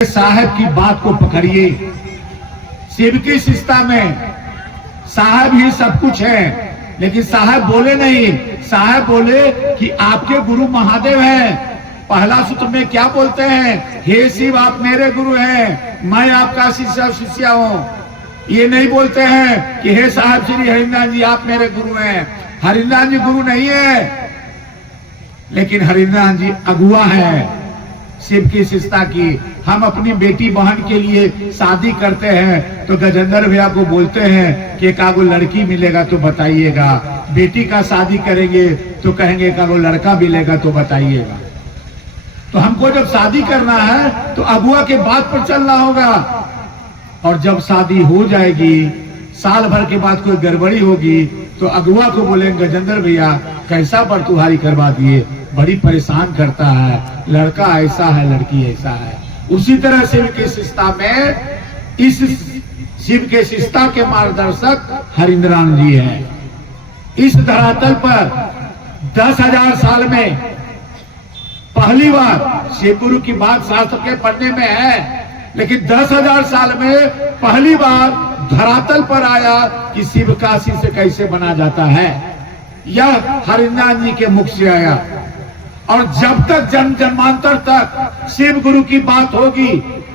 साहब की बात को पकड़िए। शिव की शिष्टता में साहब ही सब कुछ है, लेकिन साहब बोले नहीं। साहब बोले कि आपके गुरु महादेव हैं। पहला सूत्र में क्या बोलते हैं? हे शिव, आप मेरे गुरु हैं, मैं आपका शिष्य हूं। ये नहीं बोलते हैं कि हे साहब श्री हरिनाथ जी, आप मेरे गुरु हैं। हरिनाथ जी गुरु नहीं है, लेकिन हरिनाथ जी अगुआ है शिव की शिष्टता की। हम अपनी बेटी बहन के लिए शादी करते हैं तो गजेंद्र भैया को बोलते हैं कि एकागो लड़की मिलेगा तो बताइएगा। बेटी का शादी करेंगे तो कहेंगे एकागो लड़का मिलेगा तो बताइएगा। तो हमको जब शादी करना है तो अगुआ के बात पर चलना होगा। और जब शादी हो जाएगी, साल भर के बाद कोई गड़बड़ी होगी तो अगुआ को बोलेंगे गजेंद्र भैया कैसा बरतुहारी करवा दिए, बड़ी परेशान करता है, लड़का ऐसा है लड़की ऐसा है। उसी तरह शिव की शिष्टता में इस शिव के शिष्टता के मार्गदर्शक हरिंद्रान जी हैं। इस धरातल पर 10,000 साल में पहली बार शिव गुरु की बात शास्त्र के पढ़ने में है, लेकिन 10,000 साल में पहली बार धरातल पर आया कि शिव काशी से कैसे बना जाता है। यह हरिंद्रान जी के मुख से आया। और जब तक जन्म जन्मांतर तक शिव गुरु की बात होगी,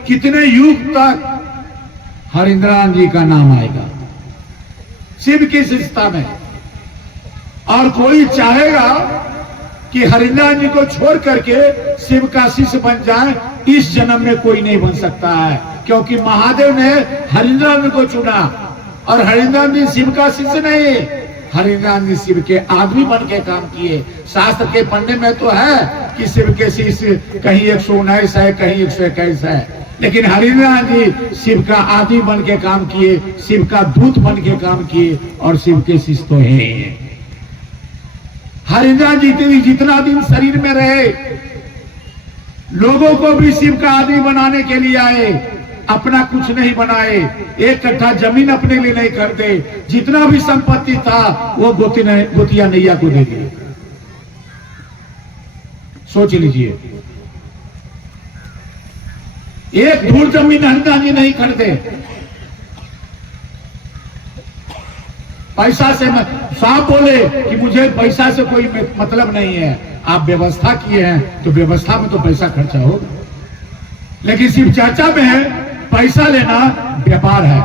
कितने युग तक हरिंद्रान जी का नाम आएगा शिव की शिष्टता में। और कोई चाहेगा कि हरिंद्रान जी को छोड़ करके शिव का शिष्य बन जाए, इस जन्म में कोई नहीं बन सकता है, क्योंकि महादेव ने हरिंद्रान को चुना। और हरिंद्रान जी शिव का शिष्य नहीं, हरिंद्रान जी शिव के आदमी बन के काम किए। शास्त्र के पढ़ने में तो है कि शिव के शिष्य कहीं 119 है, कहीं 121 है, लेकिन हरिंद्रान जी शिव का आदमी बन के काम किए, शिव का दूत बन के काम किए, और शिव के शिष्य तो है। हरिंद्रान जी जितना दिन शरीर में रहे, लोगों को भी शिव का आदमी बनाने के लिए आए, अपना कुछ नहीं बनाए। 1 कट्ठा जमीन अपने लिए नहीं करते, जितना भी संपत्ति था वो गोतिया नैया को दे दिए। सोच लीजिए, 1 धूल जमीन हरिंद्रान जी नहीं खरीदे। पैसा से साफ बोले कि मुझे पैसा से कोई मतलब नहीं है। आप व्यवस्था किए हैं तो व्यवस्था में तो पैसा खर्चा होगा, लेकिन शिव चर्चा में है पैसा लेना व्यापार है।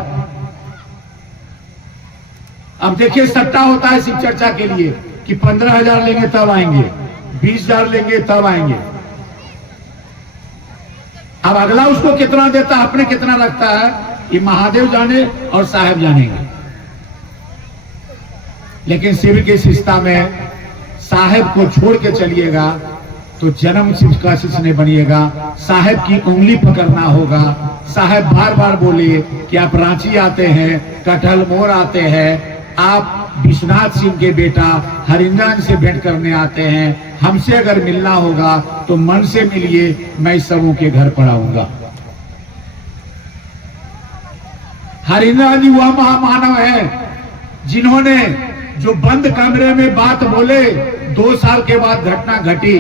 अब देखिए, सट्टा होता है शिव चर्चा के लिए कि 15,000 लेंगे तब आएंगे, 20,000 लेंगे तब आएंगे। अब अगला उसको कितना देता है, अपने कितना रखता है, ये महादेव जाने और साहब जानेंगे। लेकिन शिव की शिष्टता में साहब को छोड़ के चलिएगा तो जन्म शिव का शिष्य नहीं बनिएगा। साहब की उंगली पकड़ना होगा। साहब बार बार बोले कि आप रांची आते हैं, कटहल मोड़ आते हैं, आप विश्वनाथ सिंह के बेटा हरिंद्रान से भेंट करने आते हैं, हमसे अगर मिलना होगा तो मन से मिलिए, मैं सबों के घर पर आऊंगा। हरिंद्रान जी वह महामानव है जिन्होंने जो बंद कमरे में बात बोले, 2 साल के बाद घटना घटी।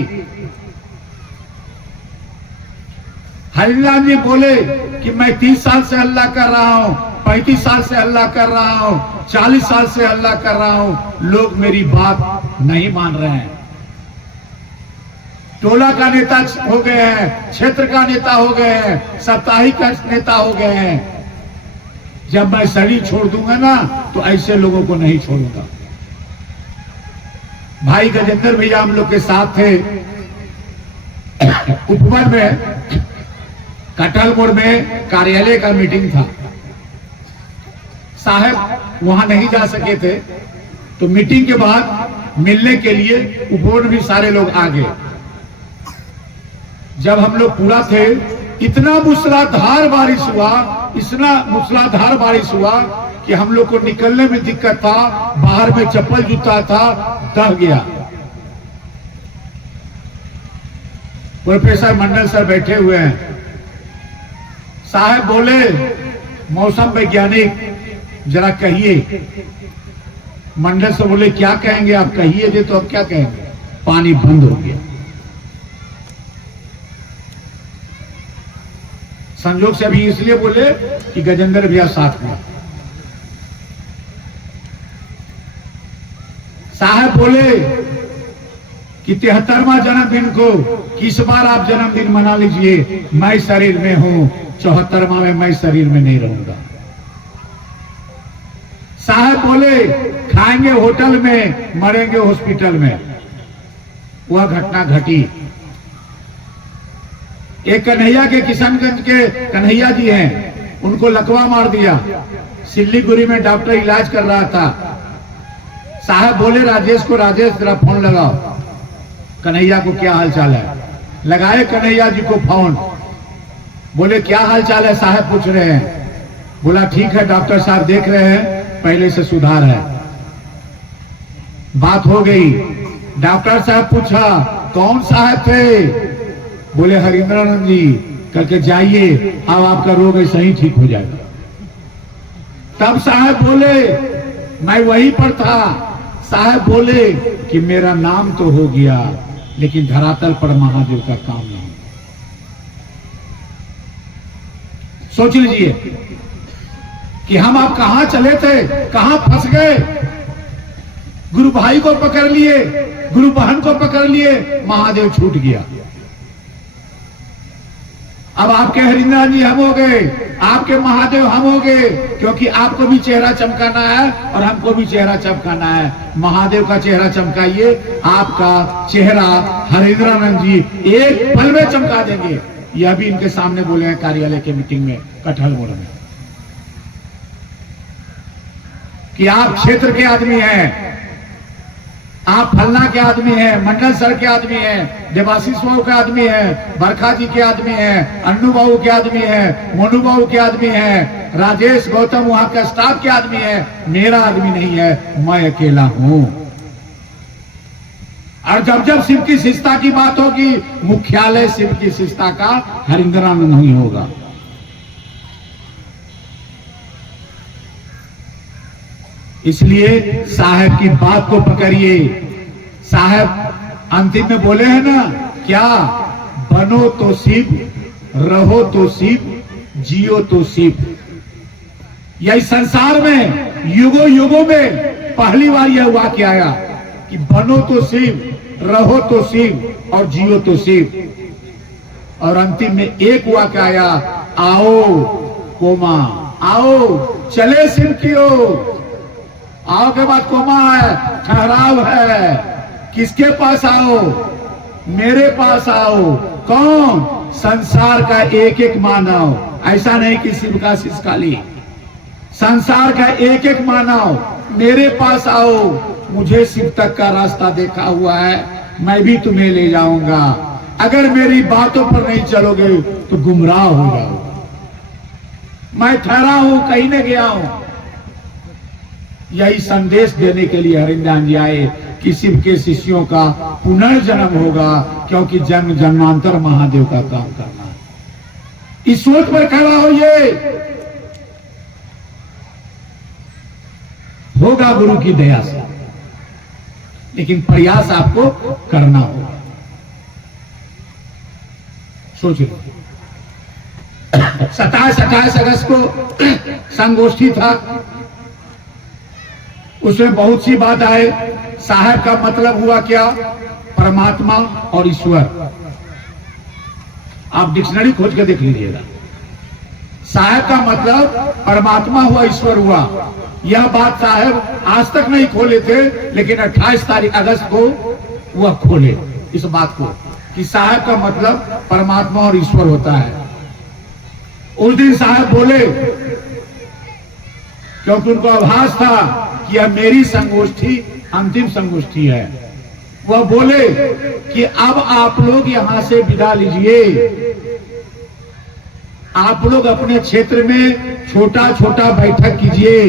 हरिंद्रान जी बोले कि मैं 30 साल से अल्लाह कर रहा हूं, 35 साल से अल्लाह कर रहा हूं, 40 साल से अल्लाह कर रहा हूं, लोग मेरी बात नहीं मान रहे हैं। टोला का नेता हो गए हैं, क्षेत्र का नेता हो गए हैं, साप्ताहिक का नेता हो गए हैं। जब मैं शरीर छोड़ दूंगा ना तो ऐसे लोगों को नहीं छोड़ूंगा। भाई गजेंद्र भैया हम लोग के साथ थे, उपवन में कटहल मोड़ में कार्यालय का मीटिंग था। साहब वहां नहीं जा सके थे, तो मीटिंग के बाद मिलने के लिए उपवन भी सारे लोग आ गए। जब हम लोग पूरा थे, इतना मूसलाधार बारिश हुआ, इतना मूसलाधार बारिश हुआ कि हम लोग को निकलने में दिक्कत था। बाहर में चप्पल जूता था, दह गया। प्रोफेसर मंडल सर बैठे हुए हैं। साहब बोले, मौसम वैज्ञानिक जरा कहिए। मंडल से बोले क्या कहेंगे आप, कहिए दे तो अब क्या कहेंगे। पानी बंद हो गया। संजोग से अभी इसलिए बोले कि गजेंद्र भैया साथ में। साहब बोले कि 73वां जन्मदिन को किस बार आप जन्मदिन मना लीजिए, मैं शरीर में हूं, 74वां में मैं शरीर में नहीं रहूंगा। साहब बोले खाएंगे होटल में, मरेंगे हॉस्पिटल में। वह घटना घटी। एक कन्हैया के किशनगंज के कन्हैया जी हैं, उनको लकवा मार दिया। सिल्लीगुड़ी में डॉक्टर इलाज कर रहा था। साहब बोले राजेश को, राजेश जरा फोन लगाओ, कन्हैया को क्या हाल चाल है। लगाए कन्हैया जी को फोन। बोले क्या हाल चाल है साहब पूछ रहे हैं। बोला ठीक है डॉक्टर साहब, देख रहे हैं पहले से सुधार है। बात हो गई। डॉक्टर साहब पूछा कौन साहब थे। बोले हरिंद्रानंद जी। करके जाइए, अब आपका रोग ऐसा ही ठीक हो जाएगा। तब साहब बोले मैं वहीं पर था। साहब बोले कि मेरा नाम तो हो गया, लेकिन धरातल पर महादेव का काम नहीं। सोच लीजिए कि हम आप कहां चले थे, कहां फंस गए। गुरु भाई को पकड़ लिए, गुरु बहन को पकड़ लिए, महादेव छूट गया। अब आपके हरिंद्र जी हम हो गए, आपके महादेव हम हो गए, क्योंकि आपको भी चेहरा चमकाना है और हमको भी चेहरा चमकाना है। महादेव का चेहरा चमकाइए, आपका चेहरा हरिंद्रानंद जी एक पल में चमका देंगे। यह भी इनके सामने बोले हैं कार्यालय के मीटिंग में, कटहल मोड़ में, कि आप क्षेत्र के आदमी हैं, आप फलना के आदमी हैं, मंडल सर के आदमी हैं, देवाशीष बाबू के आदमी हैं, बरखा जी के आदमी हैं, अन्नू बाबू के आदमी हैं, मोनू बाबू के आदमी हैं, राजेश गौतम वहां का स्टाफ के आदमी है। मेरा आदमी नहीं है, मैं अकेला हूं। और जब जब शिव की शिष्टता की बात होगी, मुख्यालय शिव की शिष्टता का हरिंद्रानंद नहीं होगा। इसलिए साहब की बात को पकड़िए। साहब अंतिम में बोले हैं ना, क्या बनो तो शिव, रहो तो शिव, जियो तो शिव। यही संसार में युगों युगों में पहली बार यह वाक्य आया कि बनो तो शिव, रहो तो शिव और जियो तो शिव। और अंतिम में एक वाक्य आया, आओ कोमा, आओ चले शिव की ओर। आओ के बाद कोमा है, ठहराव है। किसके पास आओ? मेरे पास आओ। कौन? संसार का एक एक मानव। ऐसा नहीं कि शिव का शिष्काली, संसार का एक एक मानव मेरे पास आओ। मुझे शिव तक का रास्ता देखा हुआ है, मैं भी तुम्हें ले जाऊंगा। अगर मेरी बातों पर नहीं चलोगे तो गुमराह हो जाओगे। मैं ठहरा हूं, कहीं न गया हूं। यही संदेश देने के लिए हरिंद्र जी आए कि शिव के शिष्यों का पुनर्जन्म होगा, क्योंकि जन्म जन्मांतर महादेव का काम करना है। इस सोच पर खड़ा होइए, होगा गुरु की दया से, लेकिन प्रयास आपको करना होगा। सोच लो 27-28 अगस्त को संगोष्ठी था, उसमें बहुत सी बात आए। साहब का मतलब हुआ क्या? परमात्मा और ईश्वर। आप डिक्शनरी खोज के देख लीजिएगा। साहब का मतलब परमात्मा हुआ, ईश्वर हुआ। यह बात साहब आज तक नहीं खोले थे, लेकिन 28 अगस्त को वह खोले इस बात को कि साहब का मतलब परमात्मा और ईश्वर होता है। उस दिन साहब बोले, क्योंकि उनको आभास था कि यह मेरी संगोष्ठी अंतिम संगोष्ठी है। वह बोले कि अब आप लोग यहां से विदा लीजिए। आप लोग अपने क्षेत्र में छोटा छोटा बैठक कीजिए,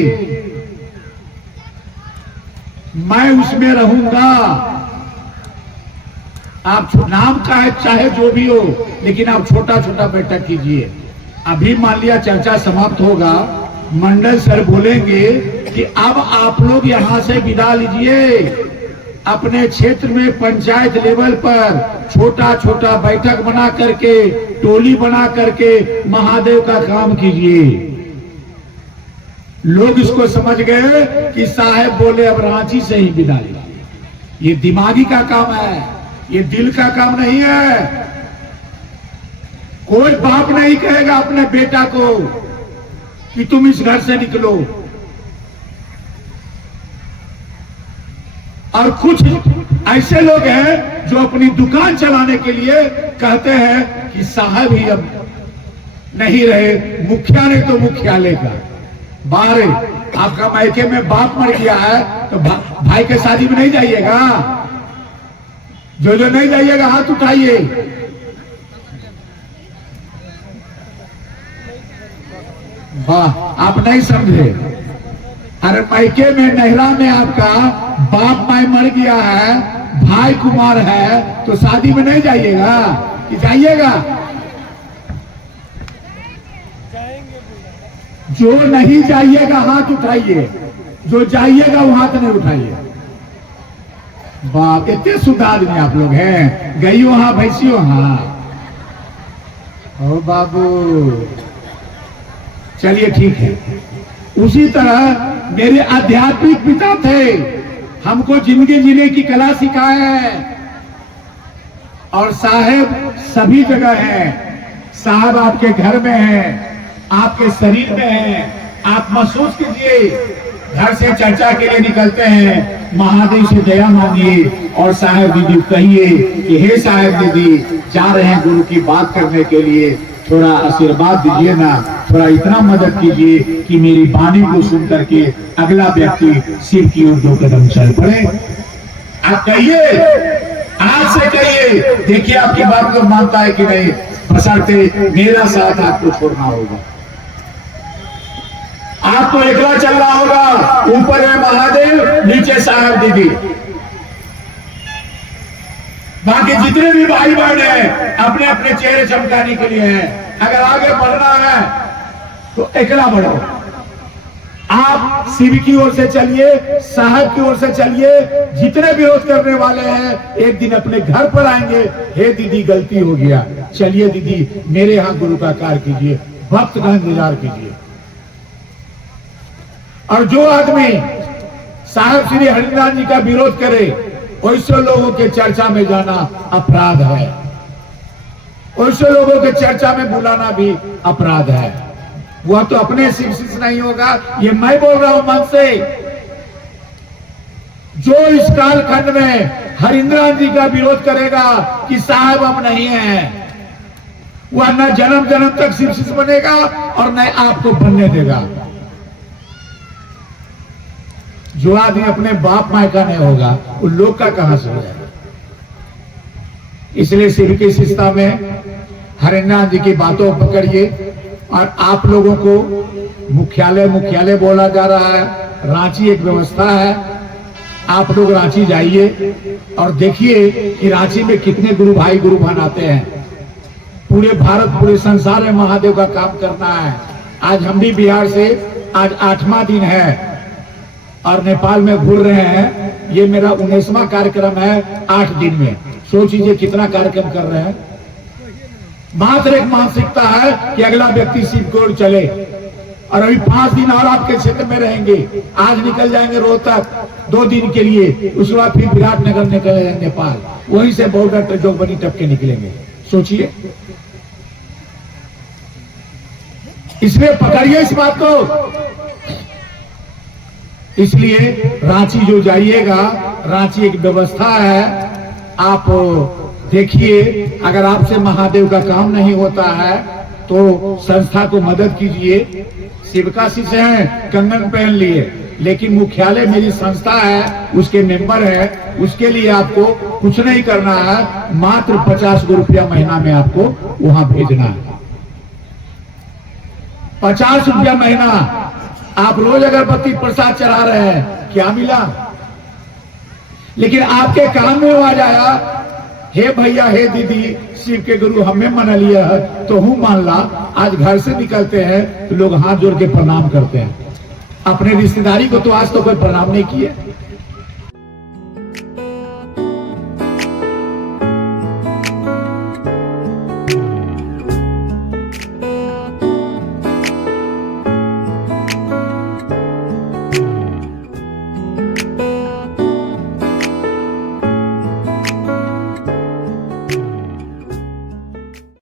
मैं उसमें रहूंगा। आप नाम का है चाहे जो भी हो, लेकिन आप छोटा छोटा बैठक कीजिए। अभी मान लिया चर्चा समाप्त होगा, मंडल सर बोलेंगे कि अब आप लोग यहां से विदा लीजिए, अपने क्षेत्र में पंचायत लेवल पर छोटा छोटा बैठक बना करके, टोली बना करके महादेव का काम कीजिए। लोग इसको समझ गए कि साहब बोले अब रांची से ही विदा लीजिए। ये दिमागी का काम है, ये दिल का काम नहीं है। कोई बाप नहीं कहेगा अपने बेटा को कि तुम इस घर से निकलो। और कुछ ऐसे लोग हैं जो अपनी दुकान चलाने के लिए कहते हैं कि साहब ही अब नहीं रहे, मुखिया ने तो मुख्यालय का। बारे आपका मायके में बाप मर गया है तो भाई के शादी में नहीं जाइएगा? जो नहीं जाइएगा हाथ उठाइए। वाह, आप नहीं समझे। अरे मायके में नहरा में आपका बाप माई मर गया है, भाई कुमार है, तो शादी में नहीं जाइएगा कि जाइएगा? जो नहीं जाइएगा हाथ उठाइए, जो जाइएगा वो हाथ नहीं उठाइए। बाप, इतने शुद्ध आदमी आप लोग हैं। गई वहां भैंसी वहां। ओ बाबू, चलिए ठीक है। उसी तरह मेरे आध्यात्मिक पिता थे, हमको जिंदगी जीने की कला सिखाए हैं। और साहब सभी जगह है। साहब आपके घर में है, आपके शरीर में है। आप महसूस कीजिए। घर से चर्चा के लिए निकलते हैं, महादेव से दया मांगिए और साहब दीदी कहिए कि हे साहब दीदी जा रहे हैं गुरु की बात करने के लिए, थोड़ा आशीर्वाद दीजिए ना, थोड़ा इतना मदद कीजिए कि मेरी वाणी को सुन करके अगला व्यक्ति शिव की ओर 2 कदम चल पड़े। आप कहिए, आज से कहिए, देखिए आपकी बात को मानता है कि नहीं, बशर्ते मेरा साथ आपको छोड़ना होगा। आप तो एकला चल रहा होगा, ऊपर है महादेव, नीचे साहब दीदी। बाकी जितने भी भाई बहन हैं अपने अपने चेहरे चमकाने के लिए हैं। अगर आगे बढ़ना है तो अकेला बढ़ो। आप शिव की ओर से चलिए, साहब की ओर से चलिए। जितने विरोध करने वाले हैं एक दिन अपने घर पर आएंगे, हे दीदी गलती हो गया, चलिए दीदी मेरे यहाँ गुरु का कार्य कीजिए, भक्त का इंतजार कीजिए। और जो आदमी साहब श्री हरिनाथ जी का विरोध करे, वैसे लोगों के चर्चा में जाना अपराध है, वैसे लोगों के चर्चा में बुलाना भी अपराध है। वह तो अपने शिव शिष्य नहीं होगा, ये मैं बोल रहा हूं मन से। जो इस कालखंड में हरिनाथ जी का विरोध करेगा कि साहब अब नहीं है, वह न जन्म जन्म तक शिव शिष्य बनेगा और न आपको बनने देगा। जो आदमी अपने बाप माय का नहीं होगा, उन लोग का कहां से हो जाएगा। इसलिए शिव की शिष्यता में हरिनाथ जी की बातों को पकड़िए। और आप लोगों को मुख्यालय बोला जा रहा है, रांची एक व्यवस्था है। आप लोग रांची जाइए और देखिए कि रांची में कितने गुरु भाई गुरु बहन आते हैं। पूरे भारत पूरे संसार में महादेव का काम करना है। आज हम भी बिहार से आज 8वां दिन है और नेपाल में घूर रहे हैं। ये मेरा 19वां कार्यक्रम है 8 दिन में। सोचिए कितना कार्यक्रम कर रहे हैं। मात्र एक मानसिकता है कि अगला व्यक्ति शिव की ओर चले। और अभी 5 दिन और आपके क्षेत्र में रहेंगे। आज निकल जाएंगे रोहतक 2 दिन के लिए, उसके बाद फिर विराटनगर निकल जाएंगे नेपाल, वहीं से बॉर्डर जोगबनी टपके निकलेंगे। सोचिए, इसलिए पकड़िए इस बात को। इसलिए रांची जो जाइएगा, रांची एक व्यवस्था है। आप देखिए, अगर आपसे महादेव का काम नहीं होता है तो संस्था को मदद कीजिए। शिव का शिष्य हैं, कंगन पहन लिए, लेकिन मुख्यालय मेरी संस्था है, उसके मेंबर है। उसके लिए आपको कुछ नहीं करना है, मात्र 50 रुपया महीना में आपको वहां भेजना है। 50 रुपया महीना। आप रोज अगरबत्ती प्रसाद चढ़ा रहे हैं, क्या मिला? लेकिन आपके कान में आ जाया, हे भैया हे दीदी शिव के गुरु हमें मना लिया है तो हूं मान ला। आज घर से निकलते हैं तो लोग हाथ जोड़ के प्रणाम करते हैं। अपने रिश्तेदारी को तो आज तो कोई प्रणाम नहीं किए।